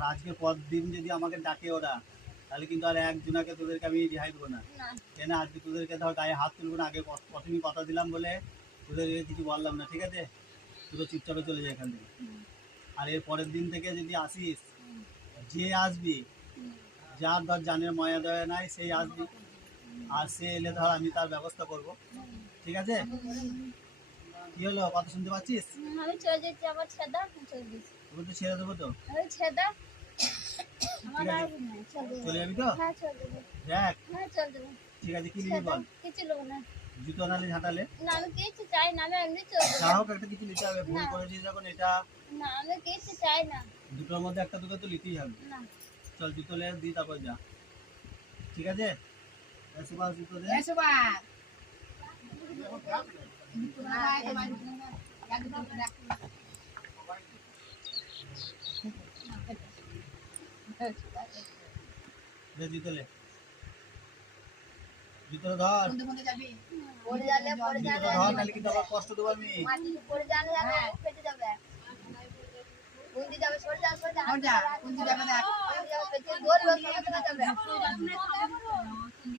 আর আজকে পর দিন যদি আমাকে ডাকে ওরা, তাহলে কিন্তু আর একজনাকে তোদেরকে আমি রেহাই দেবো না। কেন আজকে তোদেরকে ধর গায়ে হাত তুলবো না, আগে প্রথমেই কথা দিলাম বলে তোদেরকে কিছু বললাম না, ঠিক আছে? তুই চুপচাপে চলে যায় এখান থেকে। আর এর পরের দিন থেকে যদি আসিস, যে আসবি, যার ধর জানের ময়া দয়া নাই সেই আসবি, আর সে এলে ধর আমি তার ব্যবস্থা করব, ঠিক আছে? কি হলো, কথা শুনতে পাচ্ছিস? আমি চলে যাচ্ছি, আমার ছেদা চলে দিচ্ছি। তোকে তো ছেড়ে দেবো তো। আমি ছেদা আমার ঠিক আর আছে, নাই, চলে চলে যাবি তো? হ্যাঁ চলে দেবো। দেখ, হ্যাঁ চলে দেবো। ঠিক আছে, কি নিবি বল? কিছু নেবো না। জুতো নালে ঝাঁটালে? না আমি কিছু চাই না, আমি এমনি চলে যা দেবো। হোক একটা কিছু নিতে হবে, ভুল করেছিস যখন এটা। না আমি কিছু চাই না। দুটোর মধ্যে একটা তোকে তো নিতেই হবে। না চল জুতো লে দি, তারপর যা, ঠিক আছে? সুভাষ জুতো দে। দে জুতো লে, জুতো ধর, পড়ে যাবে, পড়ে জুতো যাবে, ধর, নাহলে কিন্তু আবার কষ্ট দেবো আমি। মাটিতে পড়ে যাবে, ফেটে যাবে। গুন্ডি যাবে, সরে যাও, সরে যাও। গুন্ডি যাবে, দেখ। গুন্ডি যাবে, পেছনে ধরবে, তবে ফেটে যাবে।